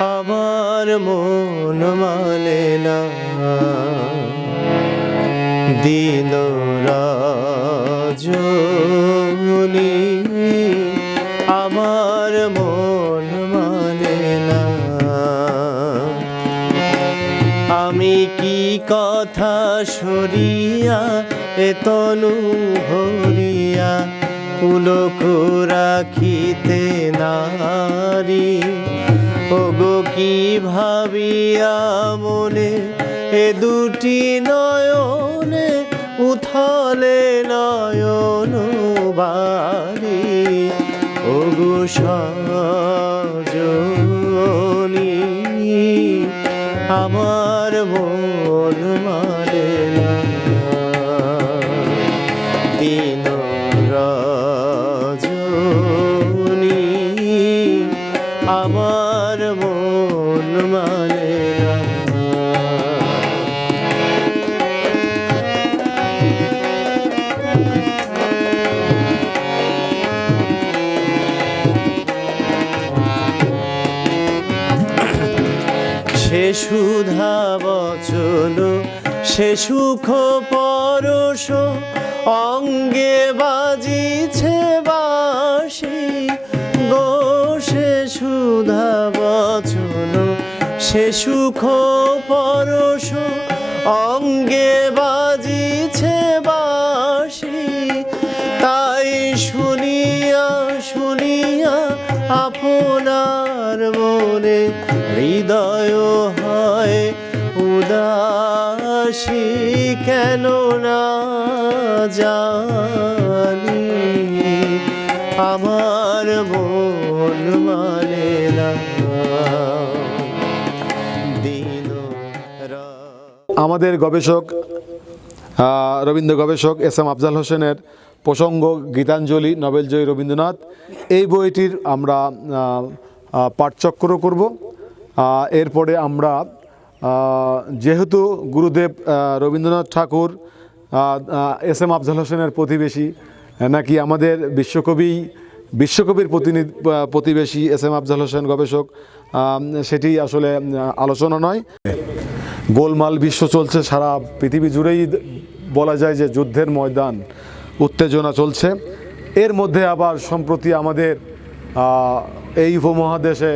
আমার মন মানে না। দিন রাজনী, আমার মন মানে না। আমি কি কথা সরিয়া এতনু ভরিয়া পুলক রাখিতে নারী? ওগো কি ভাবিয়া মনে এ দুটি নয়নে উথলে নয়ন বাড়ি ওগো সজনী আমার মন সুধা বচন, সে সুখ পরশ, অঙ্গে বাজিছে বাসি গো, সে সুধা বচন, সে সুখ পরশ, অঙ্গে বাজিছে মনে হৃদয় হয় উদাসী কেন না জানি। আমার মন মানে না। আমাদের গবেষক রবীন্দ্র গবেষক এস এম আফজাল হোসেনের প্রসঙ্গ গীতাঞ্জলি, নোবেলজয়ী রবীন্দ্রনাথ। এই বইটির আমরা পাঠচক্র করব। এরপরে আমরা যেহেতু গুরুদেব রবীন্দ্রনাথ ঠাকুর এস এম আফজাল হোসেনের প্রতিবেশী নাকি আমাদের বিশ্বকবি, বিশ্বকবির প্রতিনিধি প্রতিবেশী এস এম আফজাল হোসেন গবেষক সেটি আসলে আলোচনা নয়। গোলমাল বিশ্ব চলছে, সারা পৃথিবী জুড়েই বলা যায় যে যুদ্ধের ময়দান, উত্তেজনা চলছে। এর মধ্যে আবার সম্প্রতি আমাদের এই উপমহাদেশে,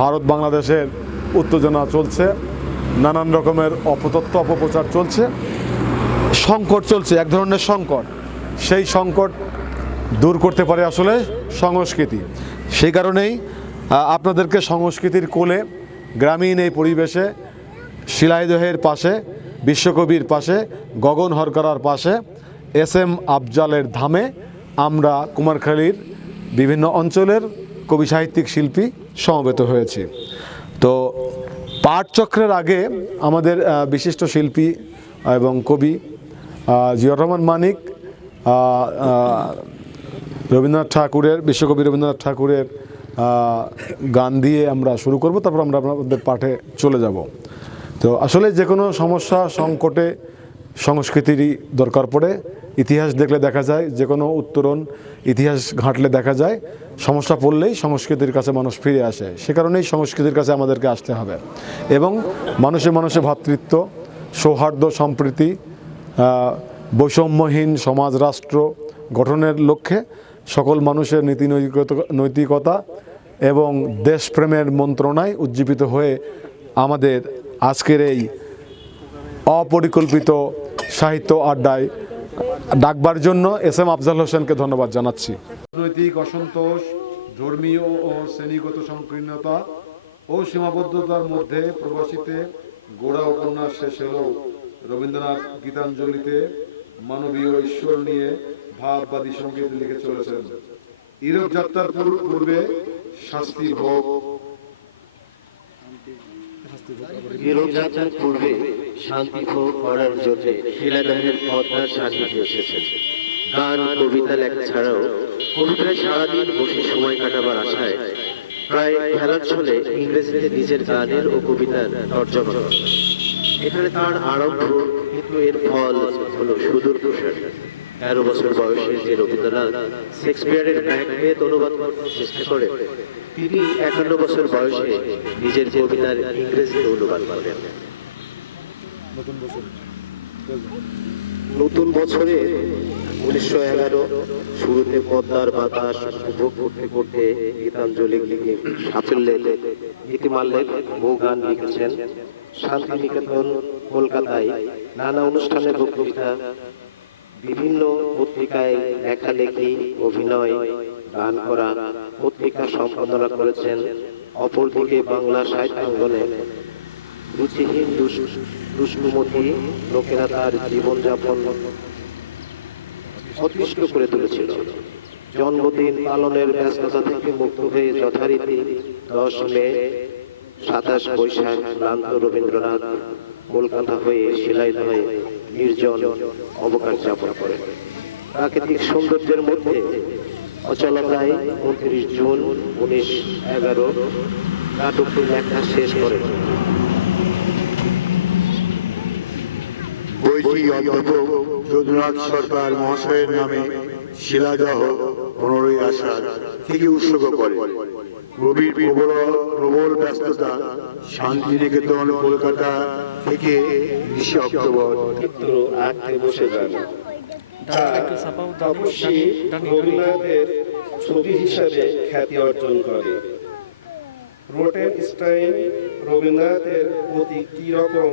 ভারত, বাংলাদেশের উত্তেজনা চলছে, নানান রকমের অপতত্ত্ব অপপ্রচার চলছে। সংকট চলছে, এক ধরনের সংকট। সেই সংকট দূর করতে পারে আসলে সংস্কৃতি। সেই কারণেই আপনাদেরকে সংস্কৃতির কোলে, গ্রামীণ এই পরিবেশে, শিলাইদহের পাশে, বিশ্বকবির পাশে, গগন হরকরার পাশে, এস এম আফজালের ধামে আমরা কুমারখালীর বিভিন্ন অঞ্চলের কবি সাহিত্যিক শিল্পী সমবেত হয়েছি। তো পাঠচক্রের আগে আমাদের বিশিষ্ট শিল্পী এবং কবি জিয়র রহমান মানিক রবীন্দ্রনাথ ঠাকুরের, বিশ্বকবি রবীন্দ্রনাথ ঠাকুরের গান দিয়ে আমরা শুরু করব, তারপর আমরা আমাদের পাঠে চলে যাব। তো আসলে যে কোনো সমস্যা, সংকটে সংস্কৃতিরই দরকার পড়ে। ইতিহাস দেখলে দেখা যায় যে কোনো উত্তরণ ইতিহাস ঘাঁটলে দেখা যায়, সমস্যা পড়লেই সংস্কৃতির কাছে মানুষ ফিরে আসে। সে কারণেই সংস্কৃতির কাছে আমাদেরকে আসতে হবে। এবং মানুষে মানুষে ভ্রাতৃত্ব সৌহার্দ্য, সম্প্রীতি বৈষম্যহীন সমাজ, রাষ্ট্র গঠনের লক্ষ্যে সকল মানুষের নীতি নৈতিকতা এবং দেশপ্রেমের মন্ত্রণায় উজ্জীবিত হয়ে আমাদের আজকের এই অপরিকল্পিত সাহিত্য আড্ডায় ডাকবার জন্য এস এম আফজাল হোসেনকে ধন্যবাদ জানাচ্ছি। রাজনৈতিক অসন্তোষ ধর্মীয় ও শ্রেণীগত সংকীর্ণতা ও সীমাবদ্ধতার মধ্যে প্রবাসীতে গোড়া উপন্যাস শেষ হলেও রবীন্দ্রনাথ গীতাঞ্জলিতে মানবীয় ঈশ্বর নিয়ে ভাববাদী সংগীত লিখে চলেছেন। ইরব যাত্রার পূর্বে শাস্তি ভোগ। বিরোধযাত্রার পূর্বে শান্তি ভোগ করার জন্য শিলাদহের পদ্মার সান্নিধ্যে এসেছেন। গান, কবিতা লেখা ছাড়াও কবিতায় সারাদিন বসে সময় কাটাবার আশায় প্রায় খেলার ছলে ইংরেজিতে নিজের গানের ও কবিতার তর্জমা। এখানে তার আরম্ভ, কিন্তু এর ফল হলো সুদূর প্রসারী। তেরো বছর বয়সে যে রবীন্দ্রনাথ শেক্সপিয়ারের ম্যাকবেথ অনুবাদ করতে চেষ্টা করে তিনি একান্ন বছর বয়সে নিজের কবিতার ইংরেজিতে অনুবাদ করেন। নতুন বছরে। উনিশশো এগারো শুরুতে পদ্মার বাতাস উপভোগ করতে করতে গীতাঞ্জলি লিখে সাফল্যের গীতিমাল্যের বহু গান লিখেছেন। শান্তিনিকেতন, কলকাতায় নানা অনুষ্ঠানে বক্তৃতা, বিভিন্ন পত্রিকায় লেখালেখি অভিনয়, গান করা পত্রিকা সম্পাদনা করেছেন। অপরদিকে বাংলা সাহিত্যাঙ্গনে রুচিহীন দুষ- দুষ্ণুমতি লোকেরা তার জীবনযাপন অতিষ্ঠ করে তুলেছিল। জন্মদিন পালনের ব্যস্ততা থেকে মুক্ত হয়ে যথারীতি দশ মে, সাতাশ বৈশাখ ক্লান্ত রবীন্দ্রনাথ কলকাতা হয়ে শিলাইত হয়ে নির্জন অবকাশ যাপন করেন। প্রাকৃতিক সৌন্দর্যের মধ্যে অচলতায় উনত্রিশ জুন উনিশ এগারো নাটকটি লেখা শেষ করেন বইটি অধ্যাপক যদুনাথ সরকার মহাশয়ের নামে শিলাদহ পনেরোই আষাঢ় থেকে উৎসর্গ করে। রবির প্রবল প্রবল ব্যস্ততা শান্তিনিকেতন, কলকাতা থেকে বিশে অক্টোবর। বসে যান রবীন্দ্রনাথের ছবি হিসাবে খ্যাতি অর্জন করে। রোটেন স্টাইন রবীন্দ্রনাথের প্রতি কি রকম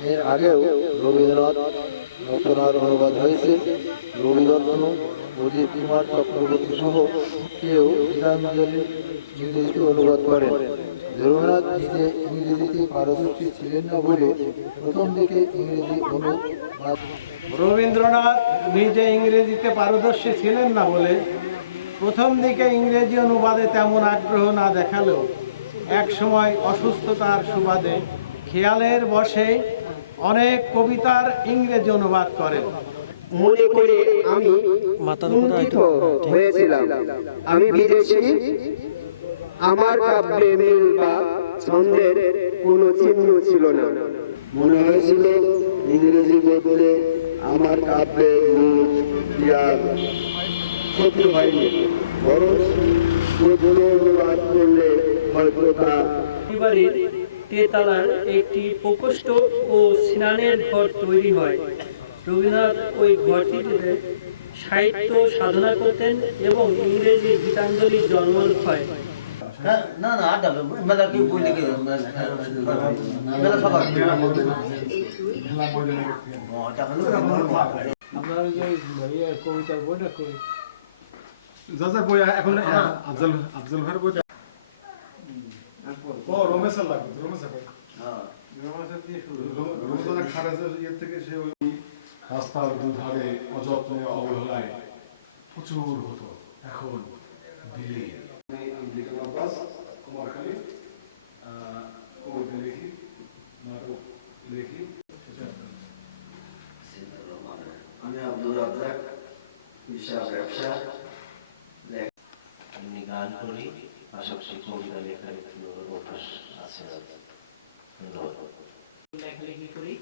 এর আগেও রবীন্দ্রনাথ রচনার অনুবাদ হয়েছে। রবিরত্ন অজিত কুমার চক্রবর্তী সহ কেউ গীতাঞ্জলি ইংরেজিতে অনুবাদ করেন। রবীন্দ্রনাথ নিজে ইংরেজিতে পারদর্শী ছিলেন না বলে প্রথম দিকে ইংরেজি অনুবাদ রবীন্দ্রনাথ নিজে ইংরেজিতে পারদর্শী ছিলেন না বলে প্রথম দিকে ইংরেজি অনুবাদে তেমন আগ্রহ না দেখালেও এক সময় অসুস্থতার সুবাদে খেয়ালের বসে অনেক কবিতার ইংরেজি অনুবাদ করেন। মনে করে আমি কুণ্ঠিত হয়েছিলাম। আমি বিদেশি আমার কাব্যে মিল বা ছন্দের কোনো চিহ্ন ছিল না। মনে হয়েছিল ইংরেজি বদলে আমার কাব্যে ক্ষতি হয়নি বরং অনুবাদ করলে হয়তো তা তেতালার একটি প্রকোষ্ঠ ও স্নানের ঘর তৈরি হয়। রবীন্দ্রনাথ ওই ঘরটিতে সাহিত্য সাধনা করতেন এবং ইংরেজি গীতাঞ্জলির জন্ম হয়। না না আড্ডা মেলা কি বলে কি মেলা সবার যা যা বই এখন আফজল আফজল ভাইয়ের বইটা ও রমেশের লাগবে রমেশের রবীন্দ্রনাথ খারাজের ইয়ে থেকে সে ওই রাস্তার দুধারে অযত্নে অবহেলায় প্রচুর হতো। এখন বিলে কুমারখালী কবিতা লিখি নাটক লিখি আমি আব্দুল রাজ্জাক হিসাব ব্যবসা এমনি গান করি পাশাপাশি কবিতা লেখার একটু অভ্যাস আছে ধন্যবাদ লেখালেখি করি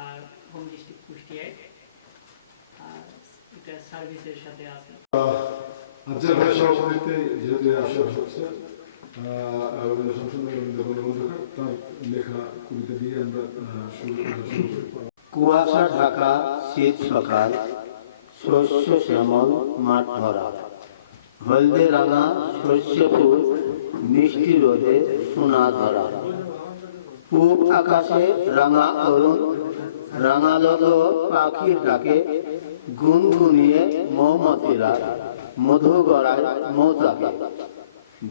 আর হোম ডিস্ট্রিক্ট কুষ্টিয়ায় আর এটা সার্ভিসের সাথে আছে আফজাল ভাই সভাপতিত্বে যেহেতু আসা হচ্ছে তার লেখা কবিতা দিয়ে আমরা কুয়াশা ঢাকা শীত সকাল শস্য শ্যামল মাঠ ভরা। হলদে রাঙা শস্য ফুল মিষ্টি রোদে সোনা ধরা। পূব আকাশে রাঙা অরুণ রাঙালো পাখির ডাকে গুনগুনিয়ে মৌমাতিরা মধু গড়ায় মৌচাকে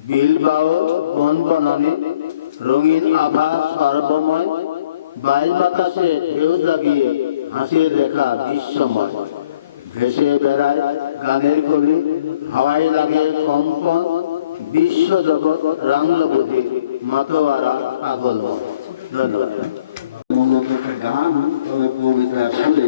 বিলবাও বন বনানে রঙিন আভা, সর্বময়, বাইল বাতাসে ঢেউ জাগিয়ে হাসির রেখা বিশ্বময় ভেসে বেড়ায় গানের কলি হাওয়াই লাগে কম্পন বিশ্বজগৎ রাংলাবধি মাতোয়ারা পাগল ধন্যবাদ। গান, তবে কবিতার সুরে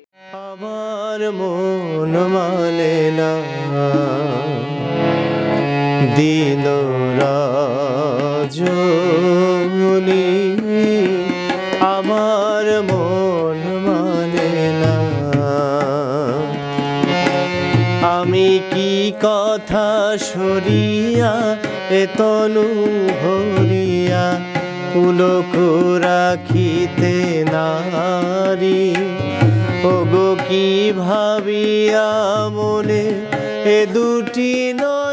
আমার মন মানে না। দিন রজনী, আমার মন মানে না। আমি কি কথা সরিয়া এতনু ভরিয়া, পুলক রাখিতে নারী। ওগো কি ভাবিয়া মনে এ দুটি নয়